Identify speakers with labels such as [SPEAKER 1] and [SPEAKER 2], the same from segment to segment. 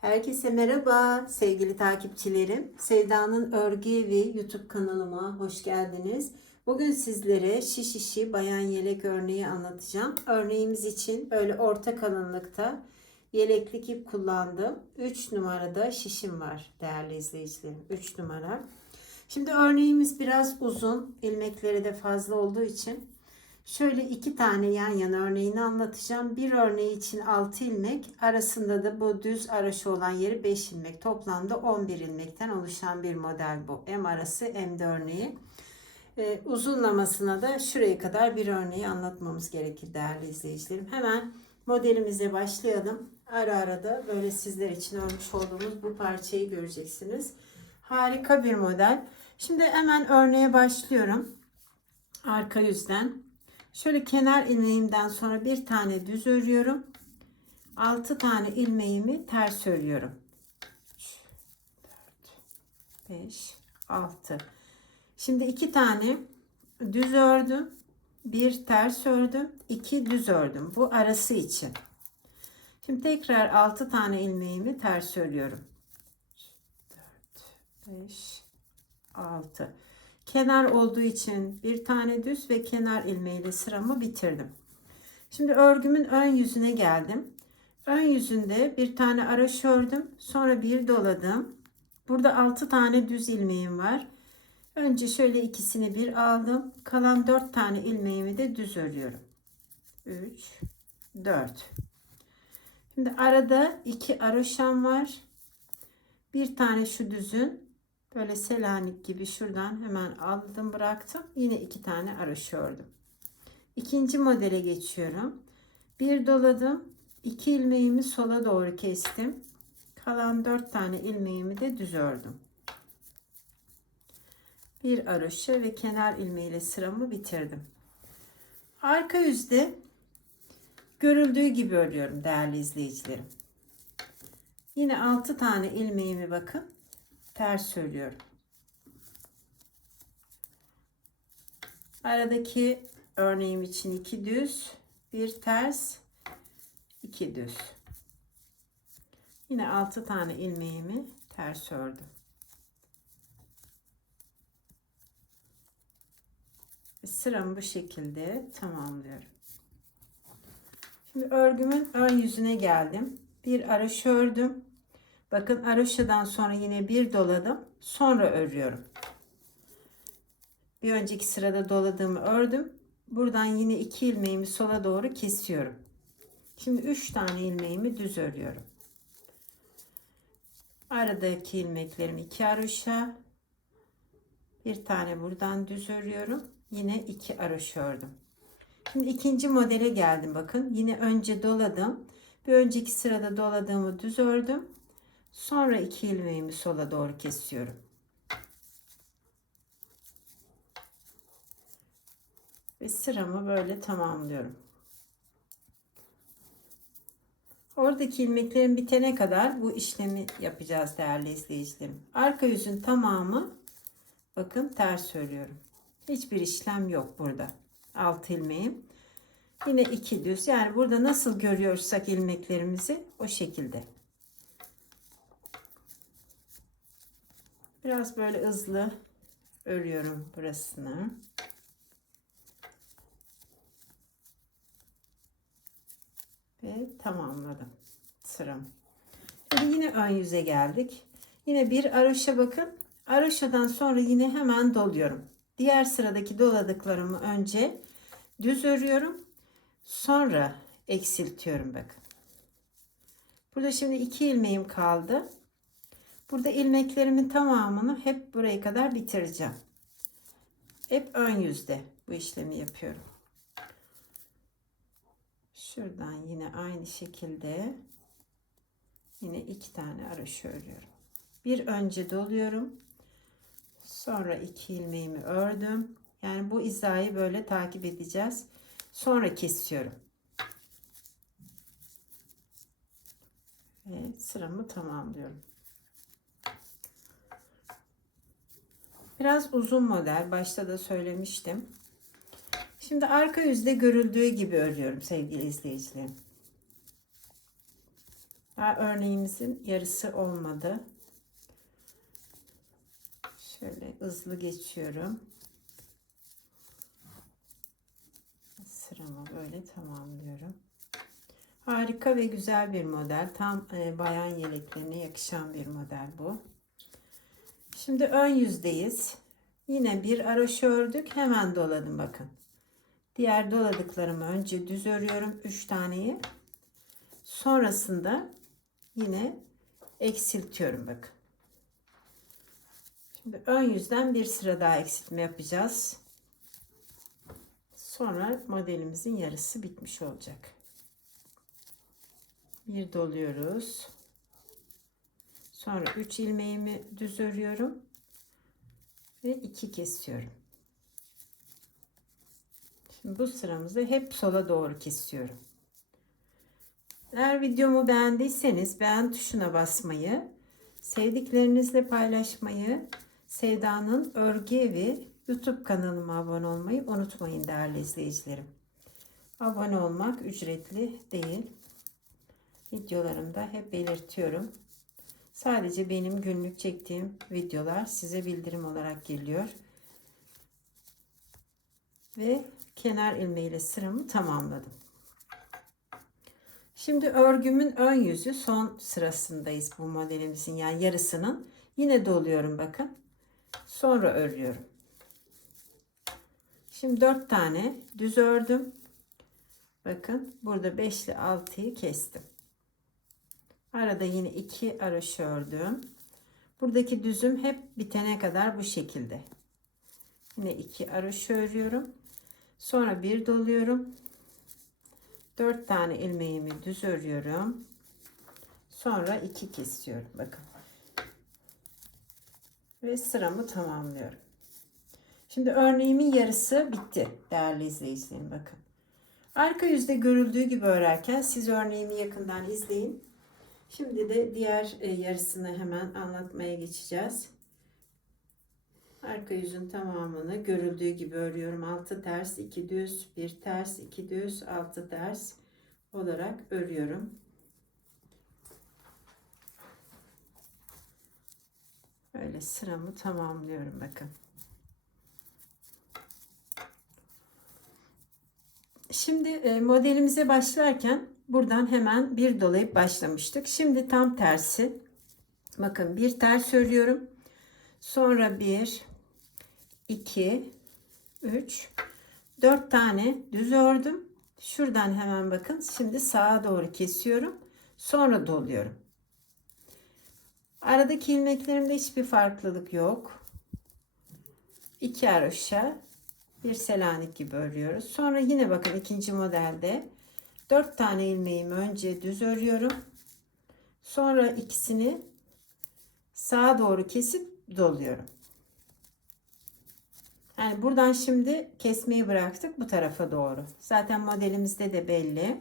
[SPEAKER 1] Herkese merhaba sevgili takipçilerim. Sevda'nın Örgü Evi YouTube kanalıma hoş geldiniz. Bugün sizlere şiş işi bayan yelek örneği anlatacağım. Örneğimiz için böyle orta kalınlıkta yeleklik ip kullandım. 3 numarada şişim var değerli izleyicilerim. 3 numara. Şimdi örneğimiz biraz uzun. ilmekleri de fazla olduğu için Şöyle iki tane yan yana örneğini anlatacağım. Bir örneği için 6 ilmek, arasında da bu düz araşı olan yeri 5 ilmek. Toplamda 11 ilmekten oluşan bir model bu. M arası M de örneği. Ee, uzunlamasına da şuraya kadar bir örneği anlatmamız gerekir değerli izleyicilerim. Hemen modelimize başlayalım. Ara ara da böyle sizler için örmüş olduğumuz bu parçayı göreceksiniz. Harika bir model. Şimdi hemen örneğe başlıyorum. Arka yüzden Şöyle kenar ilmeğimden sonra bir tane düz örüyorum. 6 tane ilmeğimi ters örüyorum. 3, 4, 5, 6. Şimdi iki tane düz ördüm. Bir ters ördüm. iki düz ördüm. Bu arası için. Şimdi tekrar 6 tane ilmeğimi ters örüyorum. 4, 5, 6 kenar olduğu için bir tane düz ve kenar ilmeğiyle sıramı bitirdim. Şimdi örgümün ön yüzüne geldim. Ön yüzünde bir tane araş ördüm. Sonra bir doladım. Burada 6 tane düz ilmeğim var. Önce şöyle ikisini bir aldım. Kalan 4 tane ilmeğimi de düz örüyorum. 3 4 Şimdi arada iki araşam var. Bir tane şu düzün Böyle Selanik gibi şuradan hemen aldım bıraktım. Yine iki tane araş ördüm. İkinci modele geçiyorum. Bir doladım. iki ilmeğimi sola doğru kestim. Kalan dört tane ilmeğimi de düz ördüm. Bir araşı ve kenar ilmeğiyle sıramı bitirdim. Arka yüzde görüldüğü gibi örüyorum değerli izleyicilerim. Yine 6 tane ilmeğimi bakın ters söylüyorum. Aradaki örneğim için iki düz, bir ters, iki düz. Yine altı tane ilmeğimi ters ördüm. Sıramı bu şekilde tamamlıyorum. Şimdi örgümün ön yüzüne geldim. Bir araş ördüm. Bakın araşadan sonra yine bir doladım. Sonra örüyorum. Bir önceki sırada doladığımı ördüm. Buradan yine iki ilmeğimi sola doğru kesiyorum. Şimdi üç tane ilmeğimi düz örüyorum. Aradaki ilmeklerimi iki araşa. Bir tane buradan düz örüyorum. Yine iki araş ördüm. Şimdi ikinci modele geldim bakın. Yine önce doladım. Bir önceki sırada doladığımı düz ördüm. Sonra iki ilmeğimi sola doğru kesiyorum. Ve sıramı böyle tamamlıyorum. Oradaki ilmeklerin bitene kadar bu işlemi yapacağız değerli izleyicilerim. Arka yüzün tamamı bakın ters örüyorum. Hiçbir işlem yok burada. Alt ilmeğim. Yine iki düz. Yani burada nasıl görüyorsak ilmeklerimizi o şekilde. Biraz böyle hızlı örüyorum burasını. Ve tamamladım sıram. Şimdi yine ön yüze geldik. Yine bir araşa bakın. Araşadan sonra yine hemen doluyorum. Diğer sıradaki doladıklarımı önce düz örüyorum. Sonra eksiltiyorum bakın. Burada şimdi iki ilmeğim kaldı. Burada ilmeklerimin tamamını hep buraya kadar bitireceğim. Hep ön yüzde bu işlemi yapıyorum. Şuradan yine aynı şekilde yine iki tane araş örüyorum. Bir önce doluyorum. Sonra iki ilmeğimi ördüm. Yani bu hizayı böyle takip edeceğiz. Sonra kesiyorum. Ve sıramı tamamlıyorum. Biraz uzun model. Başta da söylemiştim. Şimdi arka yüzde görüldüğü gibi örüyorum sevgili izleyicilerim. Daha örneğimizin yarısı olmadı. Şöyle hızlı geçiyorum. Sıramı böyle tamamlıyorum. Harika ve güzel bir model. Tam e, bayan yeleklerine yakışan bir model bu. Şimdi ön yüzdeyiz. Yine bir aroşa ördük. Hemen doladım bakın. Diğer doladıklarımı önce düz örüyorum. 3 taneyi. Sonrasında yine eksiltiyorum bakın. Şimdi ön yüzden bir sıra daha eksiltme yapacağız. Sonra modelimizin yarısı bitmiş olacak. Bir doluyoruz. Sonra 3 ilmeğimi düz örüyorum ve 2 kesiyorum. Şimdi bu sıramızı hep sola doğru kesiyorum. Eğer videomu beğendiyseniz beğen tuşuna basmayı, sevdiklerinizle paylaşmayı, Sevda'nın Örgü Evi YouTube kanalıma abone olmayı unutmayın değerli izleyicilerim. Abone olmak ücretli değil. Videolarımda hep belirtiyorum. Sadece benim günlük çektiğim videolar size bildirim olarak geliyor. Ve kenar ilmeğiyle sıramı tamamladım. Şimdi örgümün ön yüzü son sırasındayız bu modelimizin yani yarısının. Yine doluyorum bakın. Sonra örüyorum. Şimdi 4 tane düz ördüm. Bakın burada 5 ile 6'yı kestim. Arada yine 2 araş ördüm. Buradaki düzüm hep bitene kadar bu şekilde. Yine 2 araş örüyorum. Sonra bir doluyorum. 4 tane ilmeğimi düz örüyorum. Sonra 2 kesiyorum. Bakın. Ve sıramı tamamlıyorum. Şimdi örneğimin yarısı bitti değerli izleyicilerim bakın. Arka yüzde görüldüğü gibi örerken siz örneğimi yakından izleyin. Şimdi de diğer e, yarısını hemen anlatmaya geçeceğiz. Arka yüzün tamamını görüldüğü gibi örüyorum. 6 ters, 2 düz, 1 ters, 2 düz, 6 ters olarak örüyorum. Böyle sıramı tamamlıyorum bakın. Şimdi e, modelimize başlarken buradan hemen bir dolayıp başlamıştık. Şimdi tam tersi. Bakın bir ters örüyorum. Sonra bir, iki, üç, dört tane düz ördüm. Şuradan hemen bakın. Şimdi sağa doğru kesiyorum. Sonra doluyorum. Aradaki ilmeklerimde hiçbir farklılık yok. İki haroşa bir selanik gibi örüyoruz. Sonra yine bakın ikinci modelde 4 tane ilmeğimi önce düz örüyorum. Sonra ikisini sağa doğru kesip doluyorum. Yani buradan şimdi kesmeyi bıraktık bu tarafa doğru. Zaten modelimizde de belli.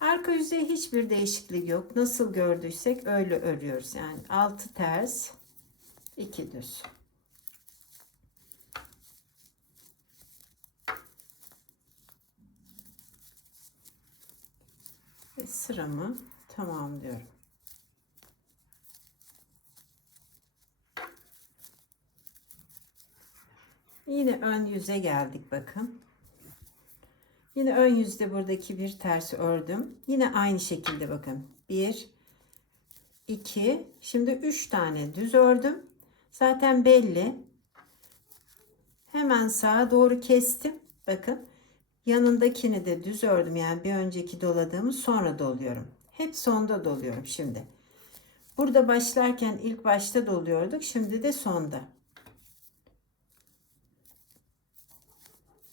[SPEAKER 1] Arka yüzeye hiçbir değişiklik yok. Nasıl gördüysek öyle örüyoruz. Yani altı ters, iki düz. Ve sıramı tamamlıyorum. Yine ön yüze geldik bakın. Yine ön yüzde buradaki bir ters ördüm. Yine aynı şekilde bakın. 1 2 şimdi 3 tane düz ördüm. Zaten belli. Hemen sağa doğru kestim. Bakın. Yanındakini de düz ördüm. Yani bir önceki doladığımı sonra doluyorum. Hep sonda doluyorum şimdi. Burada başlarken ilk başta doluyorduk. Şimdi de sonda.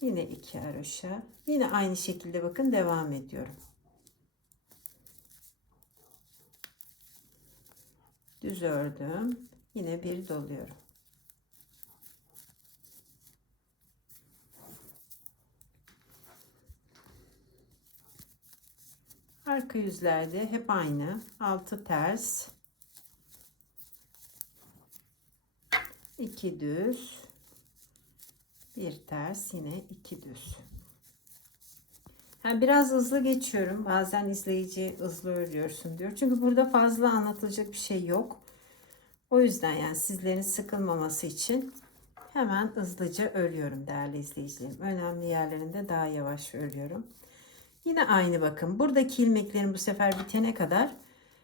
[SPEAKER 1] Yine iki haroşa. Yine aynı şekilde bakın devam ediyorum. Düz ördüm. Yine bir doluyorum. Arka yüzlerde hep aynı. Altı ters. iki düz bir ters yine iki düz Ha, biraz hızlı geçiyorum. Bazen izleyici hızlı örüyorsun diyor. Çünkü burada fazla anlatılacak bir şey yok. O yüzden yani sizlerin sıkılmaması için hemen hızlıca örüyorum değerli izleyicilerim. Önemli yerlerinde daha yavaş örüyorum. Yine aynı bakın. Buradaki ilmeklerim bu sefer bitene kadar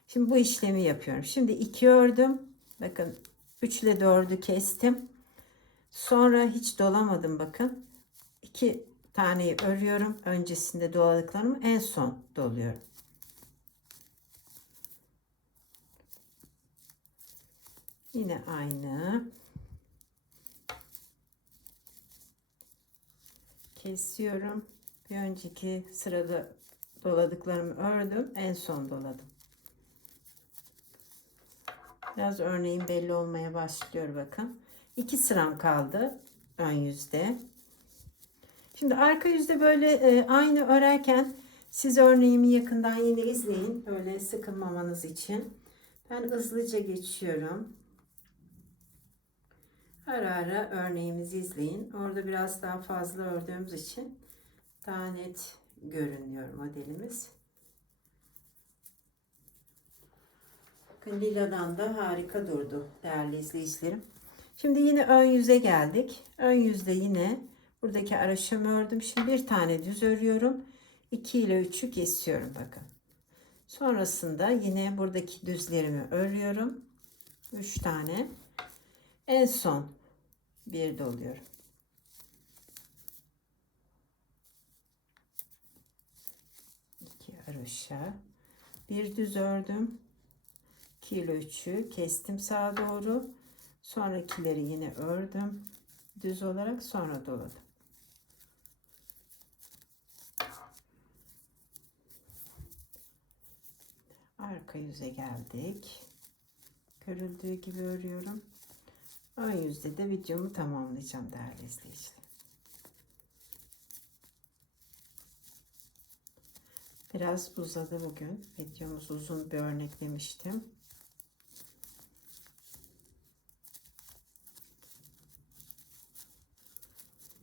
[SPEAKER 1] şimdi bu işlemi yapıyorum. Şimdi iki ördüm. Bakın 3 ile 4'ü kestim. Sonra hiç dolamadım bakın. İki taneyi örüyorum. Öncesinde doladıklarımı en son doluyorum. Yine aynı. Kesiyorum. Bir önceki sırada doladıklarımı ördüm. En son doladım. Biraz örneğin belli olmaya başlıyor bakın. İki sıram kaldı ön yüzde. Şimdi arka yüzde böyle e, aynı örerken siz örneğimi yakından yine izleyin. Böyle sıkılmamanız için. Ben hızlıca geçiyorum. Ara ara örneğimizi izleyin. Orada biraz daha fazla ördüğümüz için daha net görünüyor modelimiz. Bakın liladan da harika durdu değerli izleyicilerim. Şimdi yine ön yüze geldik. Ön yüzde yine buradaki araşımı ördüm. Şimdi bir tane düz örüyorum. 2 ile 3'ü kesiyorum bakın. Sonrasında yine buradaki düzlerimi örüyorum. 3 tane. En son bir doluyorum. İki haroşa. Bir düz ördüm. 2 ile 3'ü kestim sağa doğru. Sonrakileri yine ördüm. Düz olarak sonra doladım. Arka yüze geldik. Görüldüğü gibi örüyorum. Ön yüzde de videomu tamamlayacağım değerli izleyiciler. Biraz uzadı bugün. Videomuz uzun bir örnek demiştim.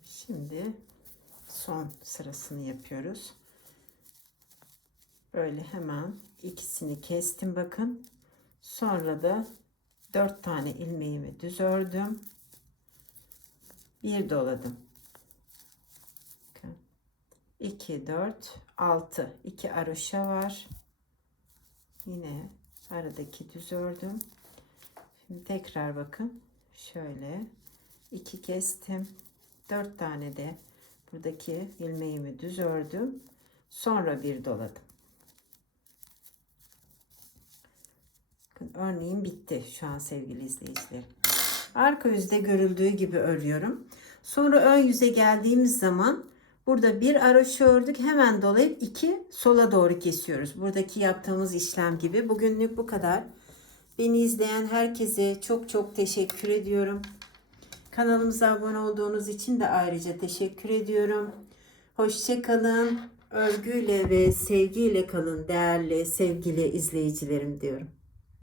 [SPEAKER 1] Şimdi son sırasını yapıyoruz. Böyle hemen ikisini kestim bakın. Sonra da 4 tane ilmeğimi düz ördüm. Bir doladım. 2 4 6 2 aroşa var. Yine aradaki düz ördüm. Şimdi tekrar bakın. Şöyle 2 kestim. 4 tane de buradaki ilmeğimi düz ördüm. Sonra bir doladım. Bakın örneğin bitti şu an sevgili izleyicilerim. Arka yüzde görüldüğü gibi örüyorum. Sonra ön yüze geldiğimiz zaman burada bir araşı ördük. Hemen dolayıp iki sola doğru kesiyoruz. Buradaki yaptığımız işlem gibi. Bugünlük bu kadar. Beni izleyen herkese çok çok teşekkür ediyorum. Kanalımıza abone olduğunuz için de ayrıca teşekkür ediyorum. Hoşçakalın. Örgüyle ve sevgiyle kalın değerli sevgili izleyicilerim diyorum.